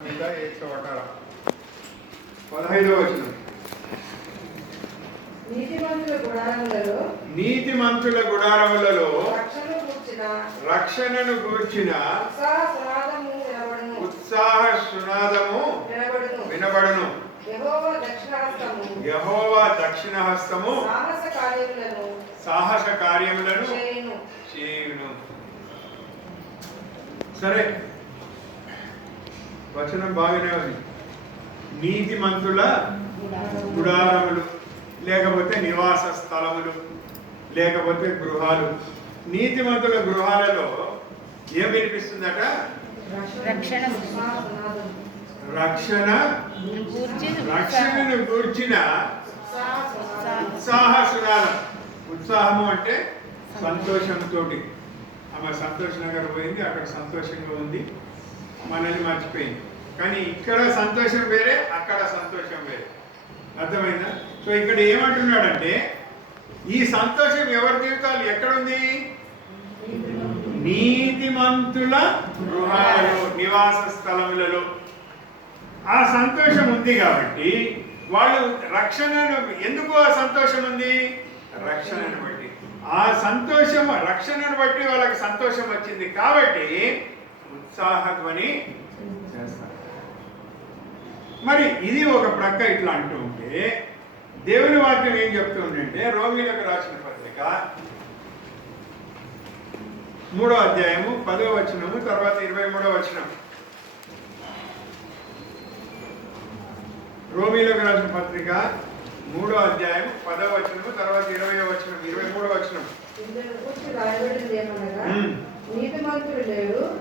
15వ వచనం. నీతిమంతుల గుడారములలో రక్షణను గూర్చిన ఉత్సాహ సునాదము వినబడును. యెహోవా దక్షిణ హస్తము సాహస కార్యములను చేయును. సరే, వచనం బాగానే ఉంది. నీతిమంతుల గుడారములు, లేకపోతే నివాస స్థలములు, లేకపోతే గృహాలు. నీతిమంతుల గృహాలలో ఏం వినిపిస్తుందట? రక్షణను గూర్చిన ఉత్సాహ సునాదం. ఉత్సాహము అంటే సంతోషంతో. ఆమె సంతోష్ నగర్ పోయింది, అక్కడ సంతోషంగా ఉంది, మనల్ని మర్చిపోయింది. కానీ ఇక్కడ సంతోషం వేరే, అక్కడ సంతోషం వేరే. అర్థమైందా? సో ఇక్కడ ఏమంటున్నాడంటే, ఈ సంతోషం ఎవరి జీవితాలు ఎక్కడుంది? నీతిమంతుల గృహాలలో, నివాస స్థలములలో ఆ సంతోషం ఉంది. కాబట్టి వాళ్ళు రక్షణను, ఎందుకు ఆ సంతోషం ఉంది? రక్షణను బట్టి. ఆ సంతోషం, రక్షణను బట్టి వాళ్ళకి సంతోషం వచ్చింది కాబట్టి ఉత్సాహధ్వని చేస్తారు. మరి ఇది ఒక ప్రక్క ఇట్లా అంటూ ఉంటే, దేవుని వాక్యం ఏం చెప్తూ ఉందంటే, రోమీయులకు రాసిన పత్రిక 3వ అధ్యాయము 10వ వచనము తర్వాత 23వ వచనం. రోమీయులకు రాసిన పత్రిక 3వ అధ్యాయం 10వ వచనము తర్వాత 20వ వచనం, 23వ వచనం.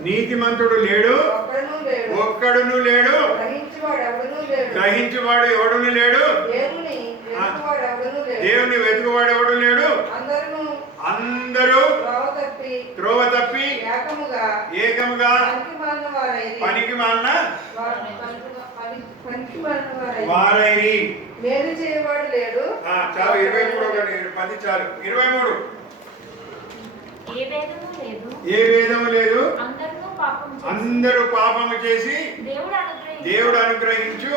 నీతిమంతుడు లేడు, ఒక్కడును లేడు, గ్రహించువాడు ఎవడును లేడు, దేవుని వెతుకువాడు ఎవడు లేడు. అందరూ త్రోవ తప్పి ఏకముగా పనికి మాలిన వారైరి. మేలు చేయవాడు లేడు. చాలు, 23 10 చాలు. 23. ఏ వేదము లేదు, అందరూ పాపము చేసి దేవుడు అనుగ్రహించు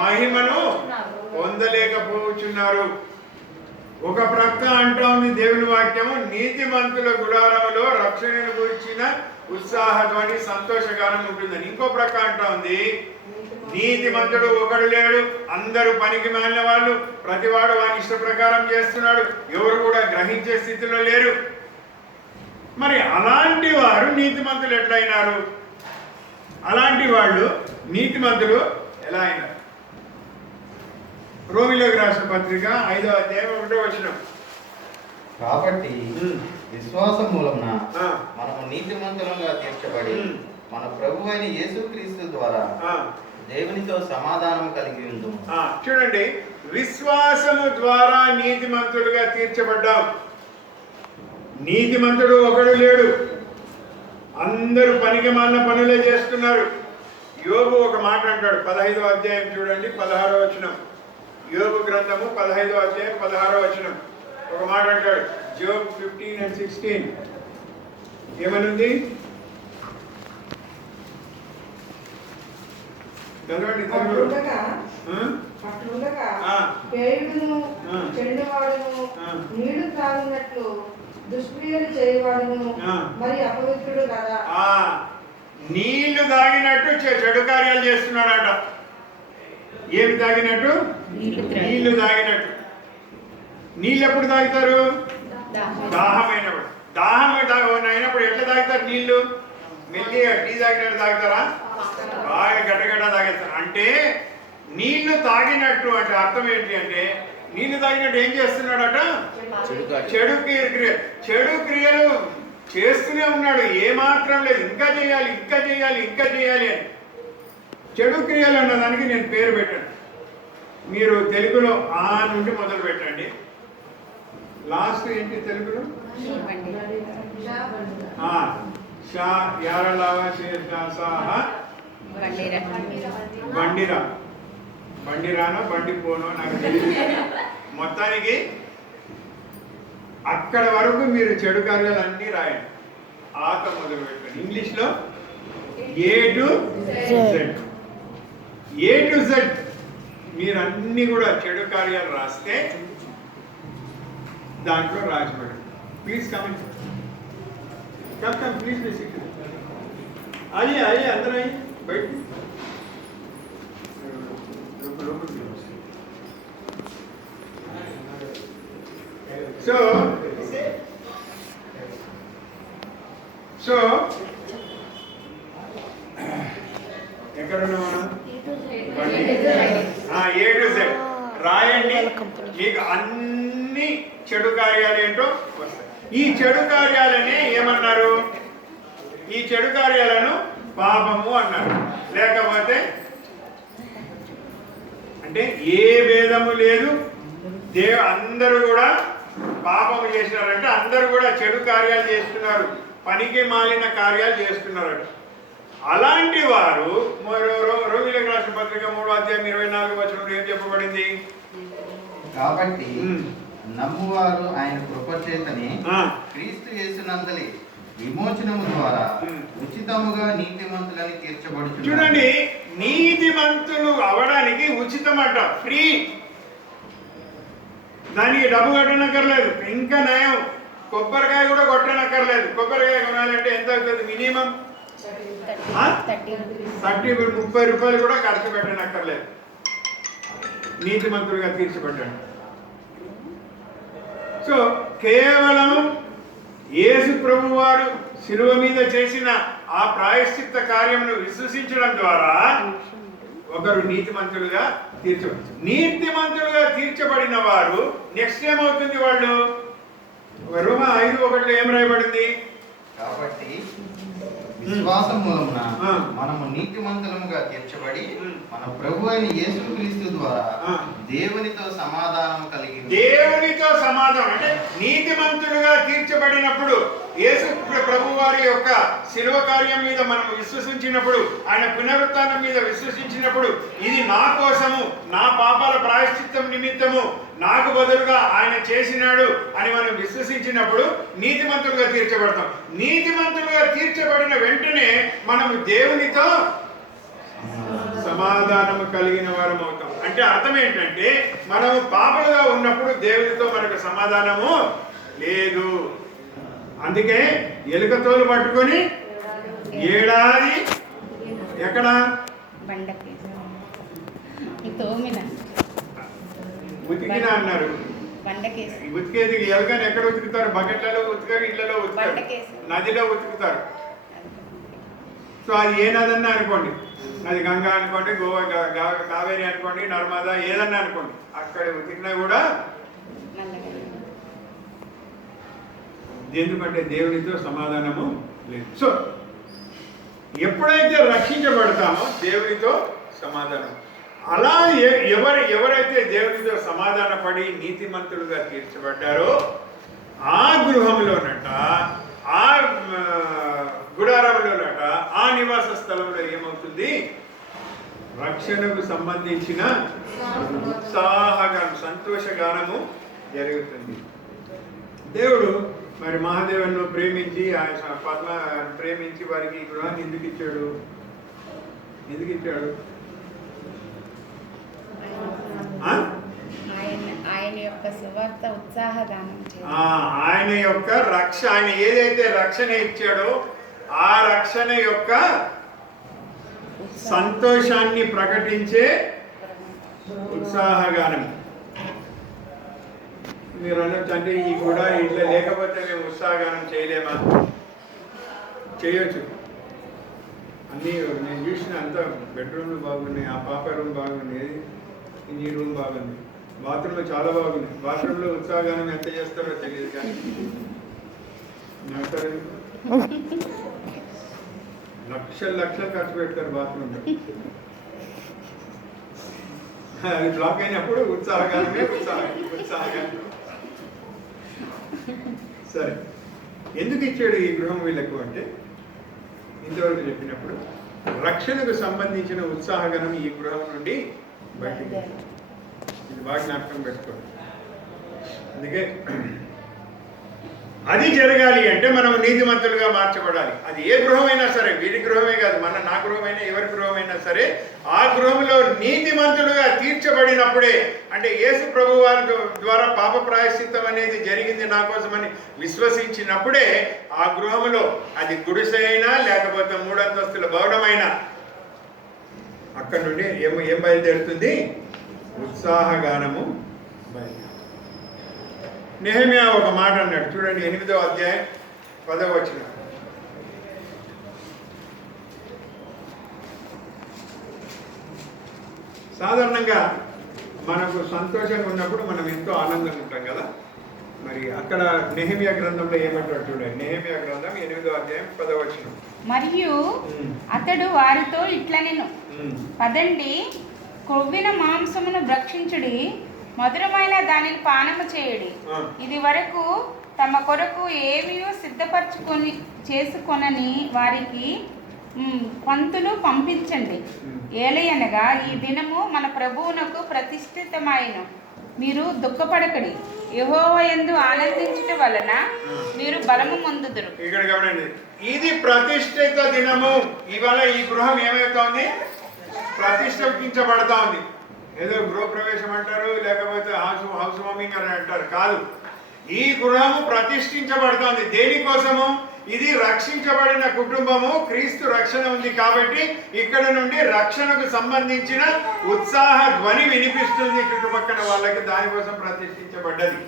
మహిమను పొందలేకపోతున్నారు. ఒక ప్రక్క అంటా ఉంది దేవుని వాక్యము, నీతిమంతుల గుడారములో రక్షణను గురించిన ఉత్సాహధ్వని సంతోషగానం ఉంటుందని. ఇంకో ప్రక్క అంటా ఉంది, నీతిమంతుడు ఒకడు లేడు, అందరూ పనికి మాలిన వాళ్ళు, ప్రతివాడు వాని ఇష్ట ప్రకారం చేస్తున్నాడు, ఎవరు కూడా గ్రహించే స్థితిలో లేరు. మరి అలాంటి వారు నీతిమంతులు ఎట్లయినారు? అలాంటి వాళ్ళు నీతిమంతులు ఎలా అయినారు? రోమీయులకు రాసిన పత్రిక 5వ అధ్యాయం 1వ వచనం. కాబట్టి విశ్వాసం మూలమున మనము నీతిమంతులుగా తీర్చబడి మన ప్రభు అయిన యేసుక్రీస్తు ద్వారా దేవునితో సమాధానం కలిగి ఉందాము. చూడండి, విశ్వాసము ద్వారా నీతిమంతులుగా తీర్చబడ్డాం. నీతిమంతుడు ఒకడు లేడు, అందరూ పనికి మాలిన పనులే చేస్తున్నారు. యోబు ఒక మాట అంటాడు, 15వ అధ్యాయం చూడండి, 16వ వచనం. యోబు గ్రంథము 15వ అధ్యాయం 16వ వచనం. ఒక మాట అంటాడు, జోబ్ 15 and 16. ఏమనుంది? చదవండి. నీళ్లు తాగినట్లు దుష్క్రియలు చేయవాడును, మరి అపవిత్రుడు కదా. నీళ్లు తాగినట్టు చెడు కార్యాలు చేస్తున్నాడట. ఏమి తాగినట్టు? నీళ్లు తాగినట్టు. నీళ్ళు ఎప్పుడు తాగుతారు? దాహమైనప్పుడు. దాహం అయినప్పుడు ఎట్లా తాగుతారు నీళ్లు? మెల్లిగా టీ తాగినట్టు తాగుతారా? బాగా గడ్డగడ్డ తాగేస్తారు. అంటే నీళ్లు తాగినట్టు అంటే అర్థం ఏంటి అంటే, నీళ్లు తాగినట్టు ఏం చేస్తున్నాడట? చెడు క్రియలు చేస్తూనే ఉన్నాడు. ఏమాత్రం లేదు, ఇంకా చేయాలి, ఇంకా చేయాలి, ఇంకా చేయాలి అని. చెడు క్రియలు అన్నదానికి నేను పేరు పెట్టాను. మీరు తెలుగులో ఆ నుండి మొదలు పెట్టండి. లాస్ట్ ఏంటి తెలుగులో? బండిరా, బండిరానో బండిపోనో నాకు తెలియదు. మొత్తానికి అక్కడ వరకు మీరు చెడు కార్యాలు అన్నీ రాయండి. ఆత మొదలు పెట్టండి. ఇంగ్లీష్లో A to Z. A to Z మీరు అన్ని కూడా చెడు కార్యాలు రాస్తే దాంట్లో రాజబడి. Please comment come please basic అయ్యి అందరూ అయ్యి బయట. సో సో ఎక్కడున్నా మనం? ఏ టు జెడ్ రాయండి. మీకు అన్ని చెడు కార్యాలు ఏంటో వస్తాయి. ఈ చెడు కార్యాలని ఏమన్నారు? ఈ చెడు కార్యాలను పాపము అన్నారు. లేకపోతే అంటే ఏ భేదము లేదు, అందరూ కూడా పాపము చేసినారంటే అందరూ కూడా చెడు కార్యాలు చేస్తున్నారు, పనికి మాలిన కార్యాలు చేస్తున్నారు. అలాంటి వారు రోమిలకు రాసిన పత్రిక 3:24 ఏం చెప్పబడింది? కాబట్టి నమ్మువారు ఆయన కృప చేతని క్రీస్తు యేసునందలి విమోచనము ద్వారా ఉచితముగా నీతిమంతులని తీర్చబడుచున్నారు. చూడండి, నీతిమంతులు అవడానికి ఉచితమట, ఫ్రీ. దానికి డబ్బు కట్టనక్కర్లేదు. ఇంకా నయం, కొబ్బరికాయ కూడా కొట్టనక్కర్లేదు. కొబ్బరికాయ కొనాలంటే ఎంత అవుతుంది? మినిమం 30 రూపాయలు కూడా ఖర్చు పెట్టనక్కర్లేదు. నీతిమంతులుగా తీర్చబడ్డాడు. సో కేవలం యేసు ప్రభు వారు శిలువ మీద చేసిన ఆ ప్రాయశ్చిత్త కార్యమును విశ్వసించడం ద్వారా ఒకరు నీతిమంతులుగా తీర్చబడి, నీతిమంతులుగా తీర్చబడిన వారు నెక్స్ట్ ఏమవుతుంది? వాళ్ళు రోమా 5:1 ఏం రాయబడింది? కాబట్టి విశ్వాసం మూలమున మనము నీతిమంతులముగా తీర్చబడి మన ప్రభు అయిన యేసుక్రీస్తు ద్వారా దేవునితో సమాధానం కలిగింది. దేవునితో సమాధానం అంటే నీతిమంతులుగా తీర్చబడినప్పుడు యేసు ప్రభు వారి యొక్క శిలువ కార్యం మీద మనం విశ్వసించినప్పుడు, ఆయన పునరుత్థానం మీద విశ్వసించినప్పుడు, ఇది నా కోసము, నా పాపాల ప్రాయశ్చిత్తం నిమిత్తము నాకు బదులుగా ఆయన చేసినాడు అని మనం విశ్వసించినప్పుడు నీతిమంతులుగా తీర్చబడతాం. నీతిమంతులుగా తీర్చబడిన వెంటనే మనము దేవునితో సమాధానము కలిగిన వారం అవుతాం. అంటే అర్థం ఏంటంటే, మనము పాపలుగా ఉన్నప్పుడు దేవునితో మనకు సమాధానము లేదు. అందుకే ఎలుక తోలు పట్టుకొని ఏడాది ఎక్కడ ఉతికినా అన్నారు. ఉతికేది ఎలుకని ఎక్కడ ఉతుకుతారు? బకెట్లలో ఉతుకారు, ఇళ్లలో ఉతుకారు, నదిలో ఉతుకుతారు. సో అది ఏ నదన్నా అనుకోండి, అది గంగా అనుకోండి, గోవా కావేరి అనుకోండి, నర్మదా ఏదన్నా అనుకోండి, అక్కడ ఉతికినా కూడా ఎందుకంటే దేవునితో సమాధానము లేదు. సో ఎప్పుడైతే రక్షించబడతామో దేవునితో సమాధానం. అలా ఎవరైతే దేవునితో సమాధాన పడి నీతిమంతులుగా తీర్చబడ్డారో ఆ గృహంలోనట, ఆ గుడారంలోనట, ఆ నివాస స్థలంలో ఏమవుతుంది? రక్షణకు సంబంధించిన ఉత్సాహగానం, సంతోషగానము జరుగుతుంది. దేవుడు మరి మహాదేవులను ప్రేమించి, ఆయన పద్మ ప్రేమించి వారికి ఈ గృహాన్ని ఎందుకు ఇచ్చాడు? ఆయన యొక్క సువార్త ఉత్సాహగానం, ఆయన యొక్క ఆయన ఏదైతే రక్షణ ఇచ్చాడో ఆ రక్షణ యొక్క సంతోషాన్ని ప్రకటించే ఉత్సాహగానం. మీరు అనొచ్చు, అంటే ఈ కూడా ఇట్లా లేకపోతే మేము ఉత్సాహగానం చేయలేమా? చేయొచ్చు. అన్నీ నేను చూసిన అంత బెడ్రూమ్లు బాగున్నాయి, ఆ పాప రూమ్ బాగుంది, ఈ రూమ్ బాగుంది, బాత్రూంలో చాలా బాగుంది. బాత్రూంలో ఉత్సాహగానం ఎంత చేస్తారో తెలియదు, కానీ లక్షలు ఖర్చు పెడతారు బాత్రూంలో. అది బ్లాక్ అయినప్పుడు ఉత్సాహగానమే ఉత్సాహగానం. సరే, ఎందుకు ఇచ్చాడు ఈ గృహం వీళ్ళకు అంటే, ఇంతవరకు చెప్పినప్పుడు రక్షణకు సంబంధించిన ఉత్సాహగణం ఈ గృహం నుండి బయటికి, ఇది బాగా జ్ఞాపకం పెట్టుకోండి. అందుకే అది జరగాలి అంటే మనం నీతిమంతులుగా మార్చబడాలి. అది ఏ గృహమైనా సరే, వీరి గృహమే కాదు, నా గృహమైనా ఎవరి గృహమైనా సరే, ఆ గృహంలో నీతిమంతులుగా తీర్చబడినప్పుడే, అంటే యేసు ప్రభు వారి ద్వారా పాప ప్రాయశ్చిత్తం అనేది జరిగింది నా కోసమని విశ్వసించినప్పుడే ఆ గృహంలో, అది గుడిసైనా లేకపోతే 3 అంతస్తుల భవనమైనా, అక్కడ నుండి ఏం బయలుదేరుతుంది? ఉత్సాహగానము బయలుదేరుతుంది. నెహెమ్యా ఒక మాట అన్నాడు చూడండి, 8వ అధ్యాయం 10వ వచనం. సాధారణంగా మనకు సంతోషంగా ఉన్నప్పుడు మనం ఎంతో ఆనందంగా ఉంటాం కదా. మరి అక్కడ నెహెమ్యా గ్రంథంలో ఏమంటాడు చూడండి, నెహెమ్యా గ్రంథం 8వ అధ్యాయం 10వ వచనం. మరియు అతడు వారితో ఇట్లనెను, పదండి, కొవ్విన మాంసమును భక్షించుడి, మధురమైన దానిని పానము చేయుడి. ఇది వరకు తమ కొరకు ఏమీ చేసుకొనని వారికి పంతులు పంపించండి. ఏలయనగా ఈ దినము మన ప్రభువునకు ప్రతిష్ఠితమైన. మీరు దుఃఖపడకడి, యెహోవా యందు ఆనందించుట వలన మీరు బలము పొందుదురు. ఇక్కడ గమనండి, ఇది ప్రతిష్ఠిత దినము. ఇవాళ ఈ గృహం ఏమవుతోంది? ప్రతిష్ఠించబడతా ఉంది. ఏదో గృహప్రవేశం అంటారు, లేకపోతే హౌస్ వార్మింగ్ అని అంటారు, కాదు. ఈ గృహము ప్రతిష్ఠించబడుతోంది. దేనికోసము? ఇది రక్షించబడిన కుటుంబము, క్రీస్తు రక్షణ ఉంది కాబట్టి ఇక్కడ నుండి రక్షణకు సంబంధించిన ఉత్సాహ ధ్వని వినిపిస్తుంది చుట్టుపక్కల వాళ్ళకి. దానికోసం ప్రతిష్ఠించబడ్డది.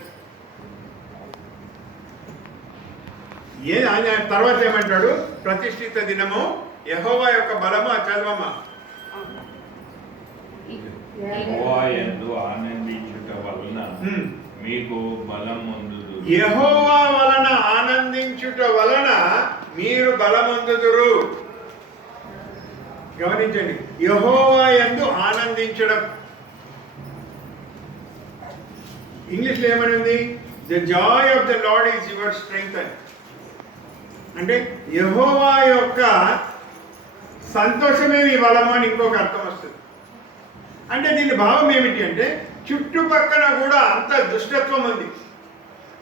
తర్వాత ఏమంటాడు? ప్రతిష్ఠిత దినము యెహోవా యొక్క బలము. చదవమ్మా. యెహోవా యందు ఆనందించుట వలన మీకు బలమొందుదురు. యెహోవా వలన ఆనందించుట వలన మీరు బలమొందుదురు. గమనించండి, యెహోవా యందు ఆనందించడం. ఇంగ్లీష్లో ఏమని ఉంది? The Joy of the lord is your strength అని. అంటే యెహోవా యొక్క సంతోషమే మీ బలము అని ఇంకొక అర్థం వస్తుంది. అంటే దీని భావం ఏమిటి అంటే, చుట్టుపక్కల కూడా అంత దుష్టత్వం ఉంది,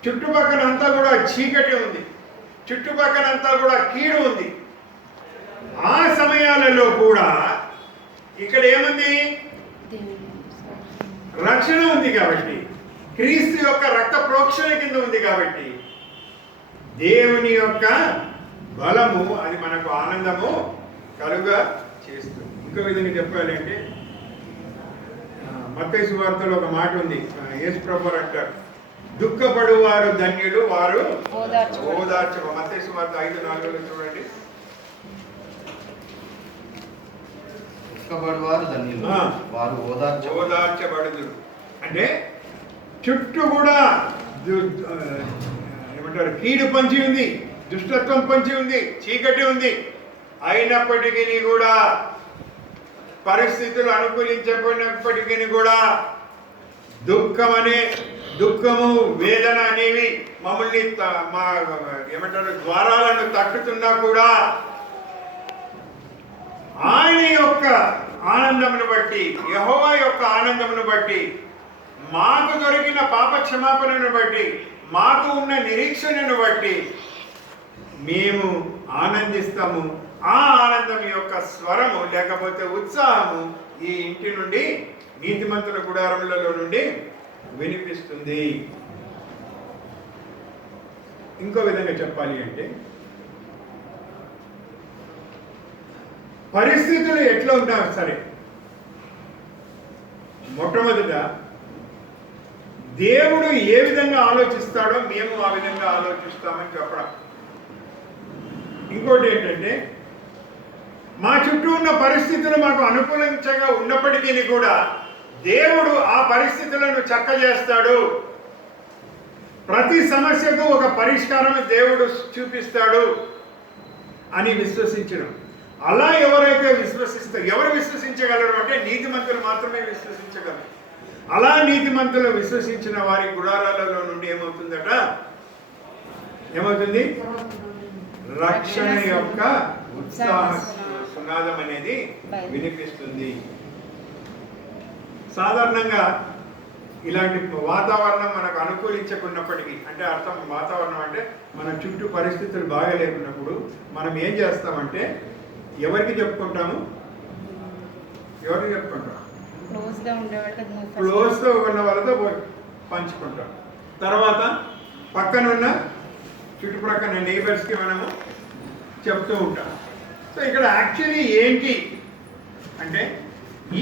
చుట్టుపక్కల అంతా కూడా చీకటి ఉంది, చుట్టుపక్కల అంతా కూడా కీడు ఉంది. ఆ సమయాలలో కూడా ఇక్కడ ఏముంది? రక్షణ ఉంది కాబట్టి, క్రీస్తు యొక్క రక్త ప్రోక్షణ కింద ఉంది కాబట్టి, దేవుని యొక్క బలము అది మనకు ఆనందము కలుగా చేస్తుంది. ఇంకో విధంగా చెప్పాలంటే, మత్తయి సువార్తలో ఒక మాట ఉంది. యేసు ప్రభువు అంటారు, దుఃఖపడువారు ధన్యులు, వారు ఓదార్చబడు. మత్తయి సువార్త 5:4 చూడండి. దుఃఖపడువారు ధన్యులు, వారు ఓదార్చబడుదురు. అంటే చుట్టూ కూడా ఏమంటారు? కీడు పంచి ఉంది, దుష్టత్వం పంచి ఉంది, చీకటి ఉంది. అయినప్పటికీ కూడా, పరిస్థితులు అనుకూలించకపోయినప్పటికీ కూడా, దుఃఖము, వేదన అనేవి మమ్మల్ని ఏమంటారు ద్వారాలను తట్టుతున్నా కూడా, ఆయన యొక్క ఆనందమును బట్టి, యెహోవా యొక్క ఆనందమును బట్టి, మాకు దొరికిన పాప క్షమాపణను బట్టి, మాకు ఉన్న నిరీక్షణను బట్టి మేము ఆనందిస్తాము. ఆ ఆనందం యొక్క స్వరము లేకపోతే ఉత్సాహము ఈ ఇంటి నుండి, నీతిమంతుల గుడారములలో నుండి వినిపిస్తుంది. ఇంకో విధంగా చెప్పాలి అంటే, పరిస్థితులు ఎట్లా ఉన్నా సరే, మొట్టమొదట దేవుడు ఏ విధంగా ఆలోచిస్తాడో మేము ఆ విధంగా ఆలోచిస్తామని చెప్పడం. ఇంకోటి ఏంటంటే, మా చుట్టూ ఉన్న పరిస్థితులు మాకు అనుకూలంగా ఉన్నప్పటికీ కూడా దేవుడు ఆ పరిస్థితులను చక్కజేస్తాడు. ప్రతి సమస్యకు ఒక పరిష్కారం దేవుడు చూపిస్తాడు అని విశ్వసించడం. అలా ఎవరైతే ఎవరు విశ్వసించగలరు అంటే నీతిమంతులు మాత్రమే విశ్వసించగలరు. అలా నీతిమంతులు విశ్వసించిన వారి గుడారాలలో నుండి ఏమవుతుందట? ఏమవుతుంది? రక్షణ యొక్క ఉత్సాహ సునాదం అనేది వినిపిస్తుంది. సాధారణంగా ఇలాంటి వాతావరణం మనకు అనుకూలించకున్నప్పటికీ, అంటే అర్థం వాతావరణం అంటే మన చుట్టూ పరిస్థితులు బాగా లేకున్నప్పుడు మనం ఏం చేస్తామంటే ఎవరికి చెప్పుకుంటాము? ఎవరికి చెప్పుకుంటాం? క్లోజ్గా ఉన్న వాళ్ళతో పంచుకుంటాం. తర్వాత పక్కనున్న చుట్టుప్రక్కల నైబర్స్కి మనము చెప్తూ ఉంటాం. సో ఇక్కడ యాక్చువల్లీ ఏంటి అంటే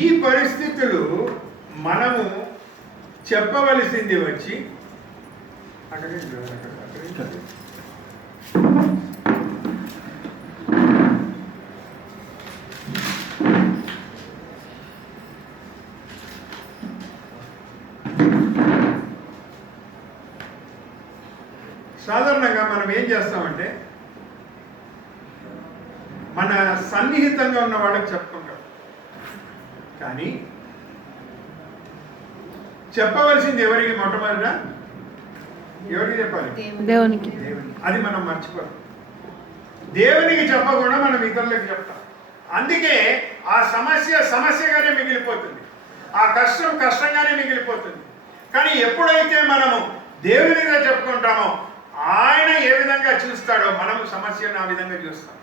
ఈ పరిస్థితులు మనము చెప్పవలసింది వచ్చి సాధారణంగా మనం ఏం చేస్తామంటే మన సన్నిహితంగా ఉన్న వాళ్ళకి చెప్పుకుంటాం, కానీ చెప్పవలసింది ఎవరికి? మొట్టమొదట ఎవరికి చెప్పాలి? దేవునికి. అది మనం మర్చిపోతాం. దేవునికి చెప్పకుండా మనం ఇతరులకు చెప్తాం. అందుకే ఆ సమస్య సమస్యగానే మిగిలిపోతుంది, ఆ కష్టం కష్టంగానే మిగిలిపోతుంది. కానీ ఎప్పుడైతే మనము దేవునిగా చెప్పుకుంటామో ఆయన ఏ విధంగా చూస్తాడో మనము సమస్యను ఆ విధంగా చూస్తాం.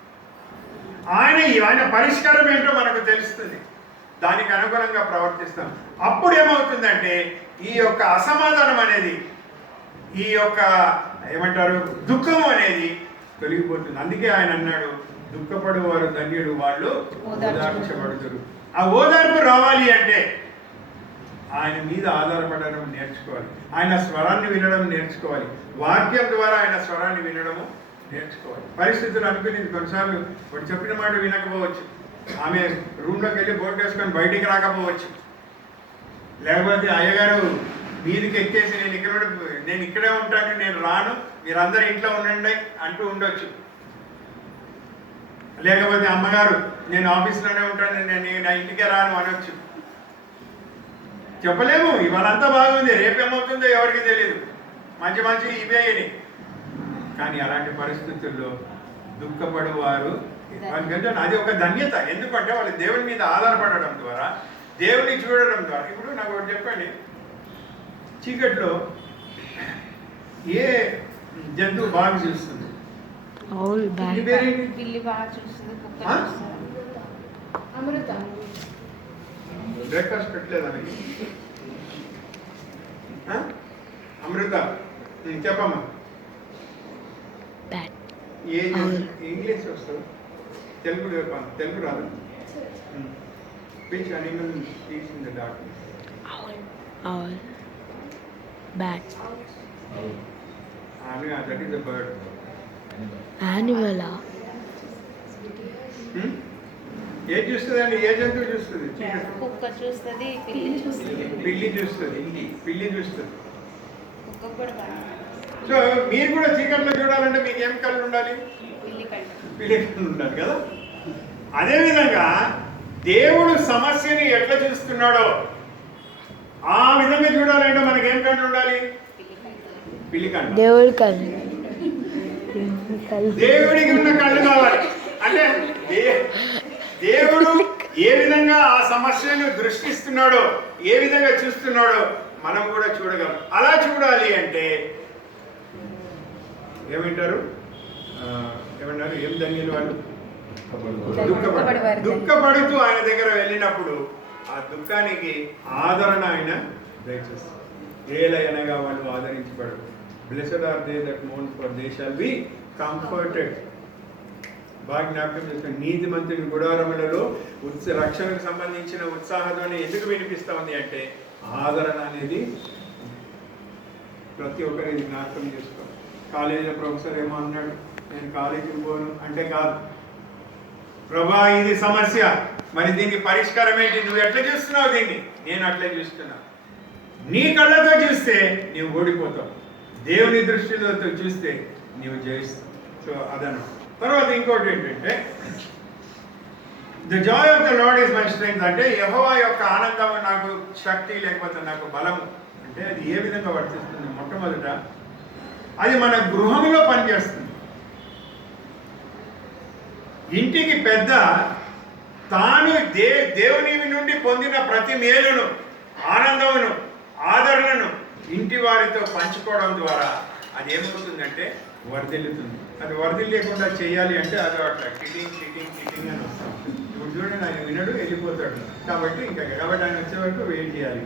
ఆయన పరిష్కారం ఏంటో మనకు తెలుస్తుంది, దానికి అనుగుణంగా ప్రవర్తిస్తాం. అప్పుడు ఏమవుతుందంటే ఈ యొక్క అసమాధానం అనేది, ఈ యొక్క ఏమంటారు దుఃఖం అనేది తొలగిపోతుంది. అందుకే ఆయన అన్నాడు, దుఃఖపడు వారు ధన్యుడు, వాళ్ళు ఓదార్చబడుతారు. ఆ ఓదార్పు రావాలి అంటే ఆయన మీద ఆధారపడడం నేర్చుకోవాలి, ఆయన స్వరాన్ని వినడం నేర్చుకోవాలి, వాక్యం ద్వారా ఆయన స్వరాన్ని వినడము నేర్చుకోవాలి. పరిస్థితులు అనుకునేది కొన్నిసార్లు వాడు చెప్పిన మాట వినకపోవచ్చు, ఆమె రూమ్లోకి వెళ్ళి బోట్ వేసుకొని బయటికి రాకపోవచ్చు, లేకపోతే అయ్యగారు మీదికి ఎక్కేసి నేను ఇక్కడే ఉంటాను, నేను రాను, మీరందరూ ఇంట్లో ఉండండి అంటూ ఉండొచ్చు. లేకపోతే అమ్మగారు నేను ఆఫీస్లోనే ఉంటాను, నేను నా ఇంటికే రాను అనొచ్చు. చెప్పలేము, ఇవాళంతా బాగుంది, రేపేమవుతుందో ఎవరికి తెలియదు, మంచి మంచి ఇవే అని. కానీ అలాంటి పరిస్థితుల్లో దుఃఖపడువారు, అది ఒక ధన్యత. ఎందుకంటే వాళ్ళు దేవుని మీద ఆధారపడడం ద్వారా, దేవుని చూడడం ద్వారా. ఇప్పుడు నాకు ఒకటి చెప్పండి, చీకట్లో ఏ జంతువు బాగా చూస్తుంది? అమృతం. బ్రేక్ఫాస్ట్ పెట్టలేదా మీకు? అమృత చెప్పమ్మా, ఏ ఇంగ్లీష్ వస్తుంది? తెలుగు చెప్పాను, తెలుగు రాదు. Which animal speaks in the darkness? Owl. Bat. That is a bird. Animal. ఏ చూస్తుందండి? ఏ జంతువు చూస్తుంది? కుక్క చూస్తుంది, పిల్లి చూస్తుంది, పిల్లి చూస్తుంది. కుక్క కూడా. సో మీరు కూడా చీకట్లో చూడాలంటే మీకు ఏం కళ్ళు ఉండాలి? పిల్లి కళ్ళు ఉండాలి కదా. అదేవిధంగా దేవుడు సమస్యని ఎట్లా చూస్తున్నాడో ఆ విధంగా చూడాలంటే మనకి ఏం కళ్ళు ఉండాలి? పిల్లి కళ్ళు. దేవుడికి ఉన్న కళ్ళు కావాలి. అంటే దేవుడు ఏ విధంగా ఆ సమస్యను దృష్టిస్తున్నాడో, ఏ విధంగా చూస్తున్నాడో మనం కూడా చూడగలం. అలా చూడాలి అంటే ఏమంటారు? ఏం ధన్యులు వాళ్ళు? దుఃఖపడుతూ ఆయన దగ్గర వెళ్ళినప్పుడు ఆ దుఃఖానికి ఆదరణ ఆయన దయచేస్తారు. ఏలయనగా వాళ్ళు ఆదరించబడు. Blessed are they that mourn for they shall be comforted. బాగా జ్ఞాపకం చేసుకుని, నీతిమంతుని గుడారములలో రక్షణకు సంబంధించిన ఉత్సాహధ్వని ఎందుకు వినిపిస్తా ఉంది అంటే ఆదరణ అనేది ప్రతి ఒక్కరి జ్ఞాపకం చేసుకోవాలి. కాలేజీలో ప్రొఫెసర్ ఏమో అన్నాడు, నేను కాలేజీకి పోను అంటే కాదు, ప్రభా ఇది సమస్య, మరి దీనికి పరిష్కారం ఏంటి? నువ్వు ఎట్లా చూస్తున్నావు దీన్ని? నేను అట్లే చూస్తున్నా. నీ కళ్ళతో చూస్తే నీవు ఓడిపోతావు, దేవుని దృష్టిలో చూస్తే నీవు జయిస్తావు. సో అదన్నమాట. తర్వాత ఇంకోటి ఏంటంటే the Joy of the lord is my strength. అంటే యెహోవా యొక్క ఆనందం నాకు శక్తి, లేకపోతే నాకు బలము. అంటే అది ఏ విధంగా వర్తిస్తుంది? మొట్టమొదట అది మన గృహంలో పనిచేస్తుంది. ఇంటికి పెద్ద తాను దేవుని నుండి పొందిన ప్రతి మేలును, ఆనందమును ఆదరణను ఇంటి వారితో పంచుకోవడం ద్వారా అది ఏమవుతుందంటే వర్ధిల్లుతుంది. అది వర్ధిల్లేకుండా చేయాలి అంటే అది అట్లా కిటింగ్ అని వస్తాం. ఇప్పుడు చూడండి, ఆయన వినడు, వెళ్ళిపోతాడు. కాబట్టి ఆయన వచ్చే వరకు వెయిట్ చేయాలి.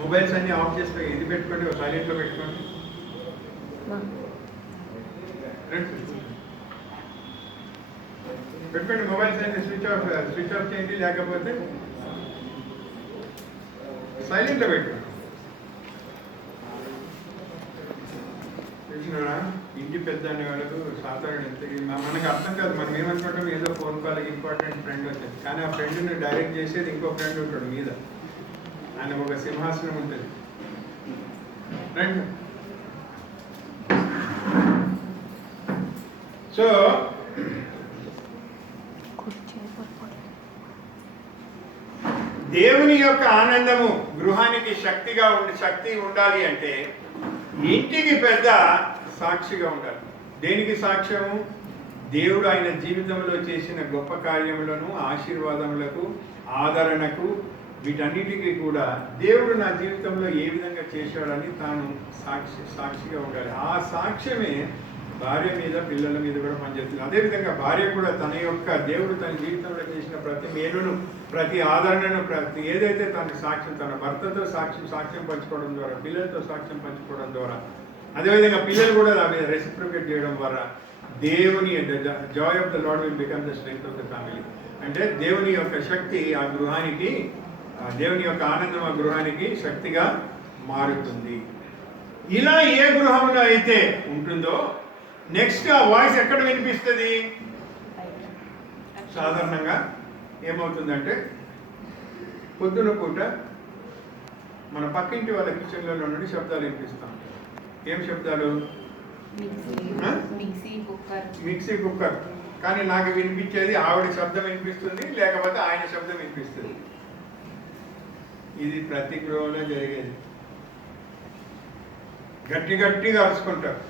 మొబైల్స్ అన్ని ఆఫ్ చేసి ఇది పెట్టుకోండి, సైలెంట్లో పెట్టుకోండి. పెట్టుకోండి మొబైల్స్ అన్ని స్విచ్ ఆఫ్ చేయండి, లేకపోతే సైలెంట్లో పెట్టుకోండి. చూసినారా, ఇంటి పెద్ద అనే వాళ్ళకు సాధారణ మనకు అర్థం కాదు. మనం ఏమనుకుంటాం, ఏదో ఫోన్ కాల్కి ఇంపార్టెంట్ ఫ్రెండ్ వచ్చింది, కానీ ఆ ఫ్రెండ్ని డైరెక్ట్ చేసేది ఇంకో ఫ్రెండ్ ఉంటాడు మీద. ఆయన ఒక సింహాసనం ఉంటుంది. రైట్. సో దేవుని యొక్క ఆనందము గృహానికి శక్తి ఉండాలి అంటే ఇంటికి పెద్ద సాక్షిగా ఉండాలి. దేనికి సాక్ష్యము? దేవుడు ఆయన జీవితంలో చేసిన గొప్ప కార్యములను, ఆశీర్వాదములకు, ఆదరణకు, వీటన్నిటికీ కూడా దేవుడు నా జీవితంలో ఏ విధంగా చేశాడని తాను సాక్షిగా ఉండాలి. ఆ సాక్ష్యమే భార్య మీద, పిల్లల మీద కూడా పనిచేస్తుంది. అదేవిధంగా భార్య కూడా తన యొక్క దేవుడు తన జీవితంలో చేసిన ప్రతి మేలును, ప్రతి ఆదరణను, ప్రతి ఏదైతే తన సాక్ష్యం, తన భర్తతో సాక్ష్యం పంచుకోవడం ద్వారా, పిల్లలతో సాక్ష్యం పంచుకోవడం ద్వారా, అదేవిధంగా పిల్లలు కూడా దాని మీద రెసిప్రొకేట్ చేయడం ద్వారా దేవుని Joy of the lord will become the strength of the family. అంటే దేవుని యొక్క శక్తి ఆ గృహానికి, దేవుని యొక్క ఆనందం ఆ గృహానికి శక్తిగా మారుతుంది. ఇలా ఏ గృహంలో అయితే ఉంటుందో నెక్స్ట్ ఆ వాయిస్ ఎక్కడ వినిపిస్తుంది? సాధారణంగా ఏమవుతుందంటే పొద్దున పూట మన పక్కింటి వాళ్ళ కిచెన్లలో నుండి శబ్దాలు వినిపిస్తాం. ఏం శబ్దాలు? Mixie, cooker. కానీ నాకు వినిపించేది ఆవిడ శబ్దం వినిపిస్తుంది, లేకపోతే ఆయన శబ్దం వినిపిస్తుంది. ఇది ప్రతి గృహంలో జరిగేది. గట్టిగా అరుచుకుంటారు.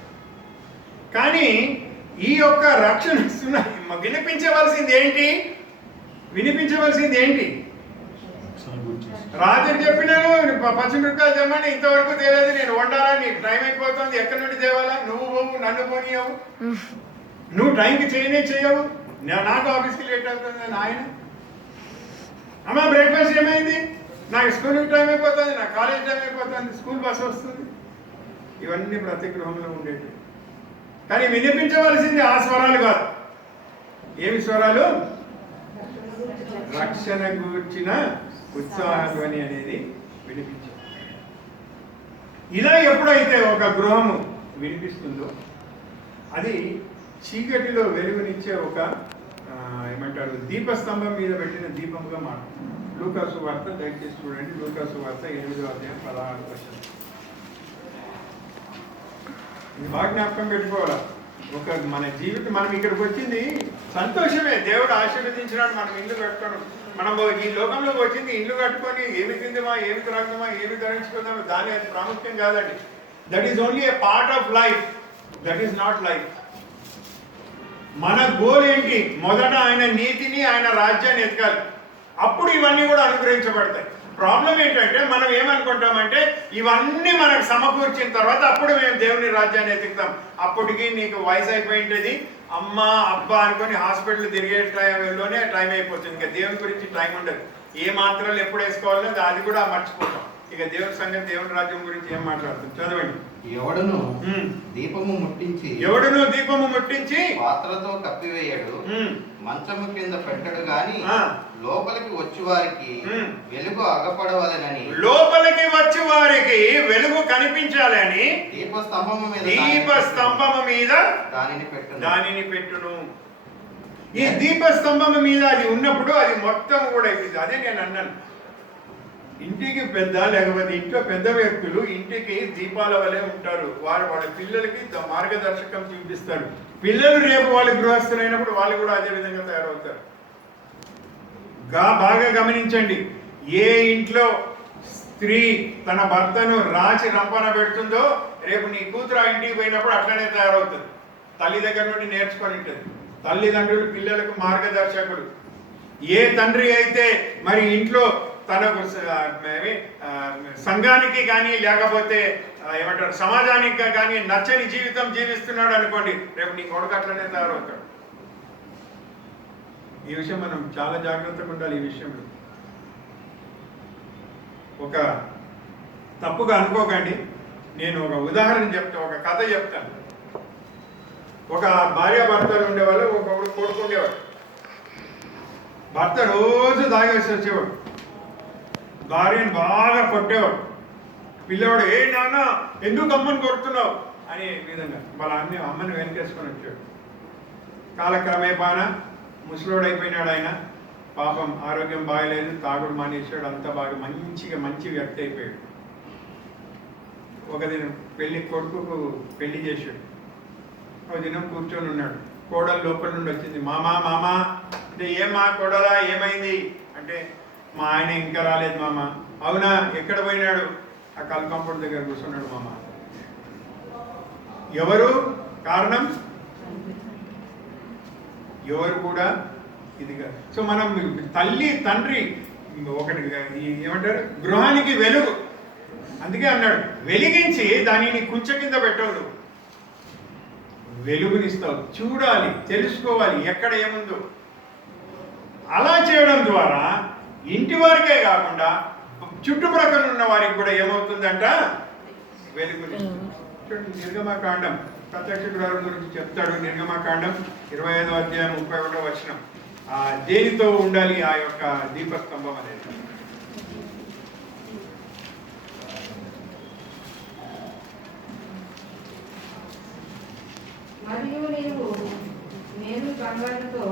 కానీ ఈ యొక్క రక్షణ వినిపించవలసింది ఏంటి? రాత్రి చెప్పినాను పచ్చిమిరపకాయలు తెమ్మని, ఇంతవరకు తెలియదు, నేను వండాలా, నీకు టైం అయిపోతుంది, ఎక్కడి నుండి తేవాలా, నువ్వు నన్ను పోనీయవు, నువ్వు టైంకి చేయవు, నాకు ఆఫీస్కి లేట్ అవుతుంది. ఆయన అమ్మ బ్రేక్ఫాస్ట్ ఏమైంది, నాకు స్కూల్కి టైం అయిపోతుంది, నాకు కాలేజ్ టైం అయిపోతుంది, స్కూల్ బస్ వస్తుంది. ఇవన్నీ ప్రతి గృహంలో ఉండేవి. కానీ వినిపించవలసింది ఆ స్వరాలు కాదు. ఏమి స్వరాలు? రక్షణ గూర్చిన ఉత్సాహధ్వని అనేది వినిపించాలి. ఇలా ఎప్పుడైతే ఒక గృహము వినిపిస్తుందో అది చీకటిలో వెలుగునిచ్చే ఒక ఏమంటారు, దీపస్తంభం మీద పెట్టిన దీపముగా మారుతుంది. లూకాసు వార్త దయచేసి చూడండి. లూకాసు వార్త 8:16. ఇది బాగా జ్ఞాపకం పెట్టుకోవాలా. మన జీవితం, మనం ఇక్కడికి వచ్చింది సంతోషమే, దేవుడు ఆశీర్వదించినాడు. మనం ఇల్లు కట్టుకోవడం, మనం ఈ లోకంలోకి వచ్చింది ఇల్లు కట్టుకొని ఏమి తిందామా, ఏమి త్రాగుదామా, ఏమి ధరించుకుందామా, దాని ప్రాముఖ్యం కాదండి. That is only A part of life, that is not life. మన గోల్ ఏంటి? మొదట ఆయన నీతిని, ఆయన రాజ్యాన్ని ఎదగాలి. అప్పుడు ఇవన్నీ కూడా అనుగ్రహించబడతాయి. ప్రాబ్లం ఏంటంటే మనం ఏమనుకుంటామంటే ఇవన్నీ మనకు సమకూర్చిన తర్వాత అప్పుడు మేము దేవుని రాజ్యాన్ని ఎదుగుతాం. అప్పటికి నీకు వయసు అయిపోయింది, అమ్మ అబ్బా అనుకొని హాస్పిటల్ తిరిగే టైంలోనే టైం అయిపోతుంది. ఇంకా దేవుని గురించి టైం ఉండదు. ఏ మాత్రాలు ఎప్పుడు వేసుకోవాలో అది కూడా మర్చిపోతాం. ఇక దేవుని సంగతి, దేవుని రాజ్యం గురించి ఏం మాట్లాడుతుంది? చదవండి. ఎవడును దీపము ముట్టించి పాత్రతో కప్పివేయడు, మంచము కింద పెట్టడు గాని లోపలికి వచ్చి వారికి వెలుగు అగపడవలెనని, లోపలికి వచ్చి వారికి వెలుగు కనిపించాలని దీపస్తంభము మీద దానిని పెట్టును. ఈ దీపస్తంభము మీద అది ఉన్నప్పుడు అది మొత్తం కూడా అయిపోయింది. అదే నేను అన్నాను, ఇంటికి పెద్ద, లేకపోతే ఇంట్లో పెద్ద వ్యక్తులు ఇంటికి దీపాల వలె ఉంటారు. వాళ్ళ పిల్లలకి మార్గదర్శకం చూపిస్తారు. పిల్లలు రేపు వాళ్ళు గృహస్థులైనప్పుడు వాళ్ళు కూడా అదే విధంగా తయారవుతారు. బాగా గమనించండి, ఏ ఇంట్లో స్త్రీ తన భర్తను రాచి రంపన పెడుతుందో రేపు నీ కూతురు ఆ ఇంటికి పోయినప్పుడు అట్లనే తయారవుతుంది. తల్లి దగ్గర నుండి నేర్చుకొని ఉంటుంది. తల్లిదండ్రులు పిల్లలకు మార్గదర్శకులు. ఏ తండ్రి అయితే మరి ఇంట్లో తనకు సంఘానికి కానీ లేకపోతే ఏమంటారు సమాజానికి కానీ నచ్చని జీవితం జీవిస్తున్నాడు అనుకోండి, రేపు నీ కొడుకు అట్లనే తయారవుతాడు. ఈ విషయం మనం చాలా జాగ్రత్తగా ఉండాలి. ఈ విషయంలో ఒక తప్పుగా అనుకోకండి. నేను ఒక ఉదాహరణ చెప్తాను, ఒక కథ చెప్తాను. ఒక భార్యాభర్తలు ఉండేవాళ్ళు, ఒకడు కొడుకు ఉండేవాడు. భర్త రోజు తాగేసి వచ్చేవాడు, భార్యను బాగా కొట్టేవాడు. పిల్లవాడు ఏ నాన్న ఎందుకు అమ్మని కొడుతున్నావు అనే విధంగా వాళ్ళ అమ్మని వెనకేసుకొని వచ్చాడు. కాలక్రమేపాన ముసలోడైపోయినాడు ఆయన. పాపం ఆరోగ్యం బాగలేదు, తాగుడు మానేసాడు, అంతా బాగా మంచి వ్యక్తి అయిపోయాడు. ఒక దినం కొడుకుకు పెళ్లి చేశాడు. ఒక దినం కూర్చొని ఉన్నాడు. కోడలు లోపల నుండి వచ్చింది, మామా మామా అంటే ఏమా కోడలా ఏమైంది అంటే, మా ఆయన ఇంకా రాలేదు మామ. అవునా, ఎక్కడ పోయినాడు? ఆ కల్కంపూడి దగ్గర కూర్చున్నాడు మామ. ఎవరు కారణం? ఎవరు కూడా ఇది కాదు. సో మనం తల్లి తండ్రి ఒకటి ఏమంటారు, గృహానికి వెలుగు. అందుకే అన్నాడు, వెలిగించి దానిని కుంచె కింద పెట్టవు, వెలుగునిస్తావు. చూడాలి, తెలుసుకోవాలి ఎక్కడ ఏముందో. అలా చేయడం ద్వారా ఇంటి వారికే కాకుండా చుట్టుప్రక్కల ఉన్న వారికి కూడా ఏమవుతుందంట, వెలుగునిస్తుంది. నిర్గమకాండం ప్రత్యక్ష గుడారం గురించి చెప్తాడు. నిర్గమకాండం 25వ అధ్యాయం 31వ వచనం. దేనితో ఉండాలి ఆ యొక్క దీపస్తంభం అనేది? మరియు నేను బంగారంతో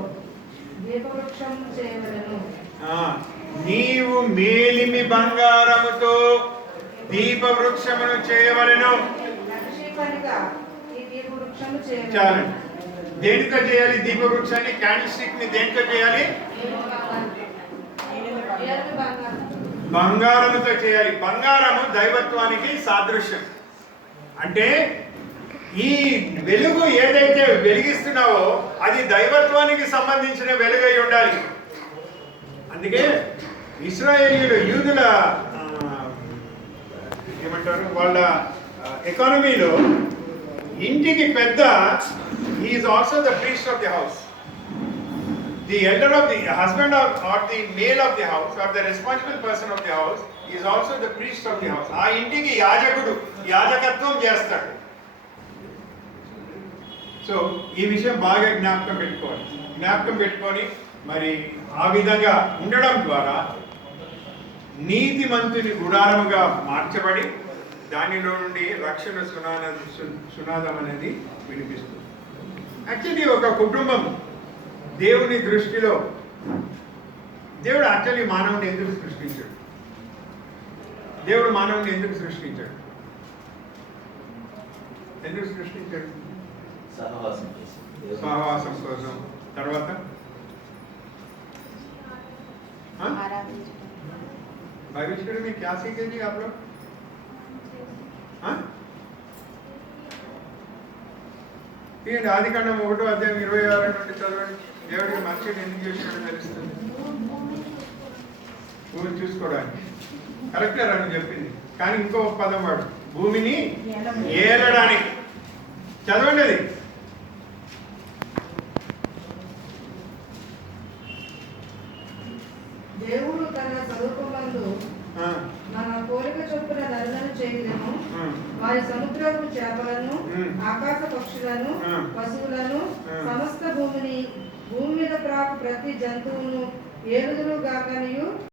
దీపవృక్షం చేయవలెను. నీవు మేలిమి బంగారముతో దీపవృక్షమును చేయవలెను. చాలండి. దేనితో చేయాలి దీపవృక్షాన్ని? క్యాండిల్ స్టిక్ ని దేనితో చేయాలి? బంగారముతో చేయాలి. బంగారము దైవత్వానికి సాదృశ్యం. అంటే ఈ వెలుగు ఏదైతే వెలిగిస్తున్నావో అది దైవత్వానికి సంబంధించిన వెలుగై ఉండాలి. అందుకే ఇశ్రాయేలీయులు, యూదుల ఏమంటారు, వాళ్ళ ఎకానమీలో ఇంటికి పెద్ద is also the priest of the house. The elder of the husband or the male of the house or the responsible person of the house is also the priest of the house. ఆ ఇంటికి యాజకుడు యాజకత్వం చేస్తాడు. So ఈ విషయం బాగా జ్ఞాపకం పెట్టుకొని మరి ఆ విధంగా ఉండడం ద్వారా నీతిమంతుని గుడారముగా మార్చబడి దానిలో నుండి రక్షణ సునాదం అనేది వినిపిస్తుంది. యాక్చువల్లీ ఒక కుటుంబం దేవుని దృష్టిలో, దేవుడు యాక్చువల్లీ మానవుని ఎందుకు సృష్టించాడు? దేవుడు మానవుని ఎందుకు సృష్టించాడు? సహవాసం కోసం. తర్వాత भविष्य में क्या सीखेंगे आप लोग? ఆదికాండం 1వ అధ్యాయం 26 నుండి చదవండి. దేవుడికి మనిషిని ఎందుకు చేసినాడో తెలుస్తుంది. భూమిని చూసుకోవడానికి. కరెక్టే అని చెప్పింది, కానీ ఇంకో పదం వాడు, భూమిని ఏలడానికి. చదవండి అది. దేవుడు తన స్వరూపమందు మన పోలిక చొప్పున నరులను చేయలేము. వారి సముద్రపు చేపలను, ఆకాశ పక్షులను, పశువులను, సమస్త భూమి మీద ప్రాకు ప్రతి జంతువును ఏలుదురు గాకనియు